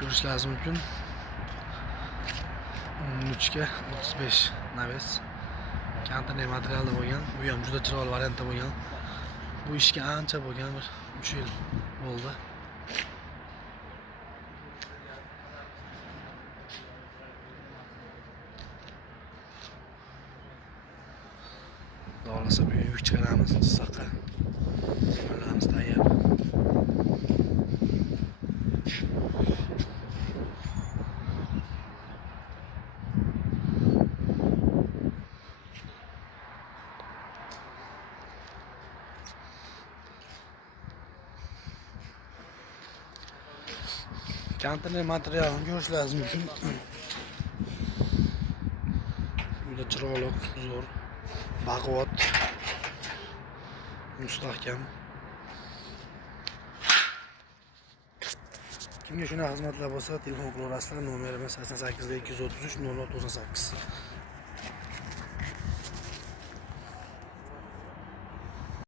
Görüşleriniz mümkün. 13'ga 35 naves. Kantarli materialda bo'lgan. Bu ham juda chiroyli variantda bo'lgan. Bu ishga ancha bo'lgan, bir 3 yil bo'ldi. Doğrasa bir yük çıkaramiz Jizzaxga. Mallarimiz tayyor. Kantarli materialini ko'rishlaringiz mumkin. Juda chiroyli, zo'r, baquvvat, mustahkam. Kimga shunaqa xizmatlar bo'lsa, telefon qilaverasizlar. Nomerimiz 88 233 0698.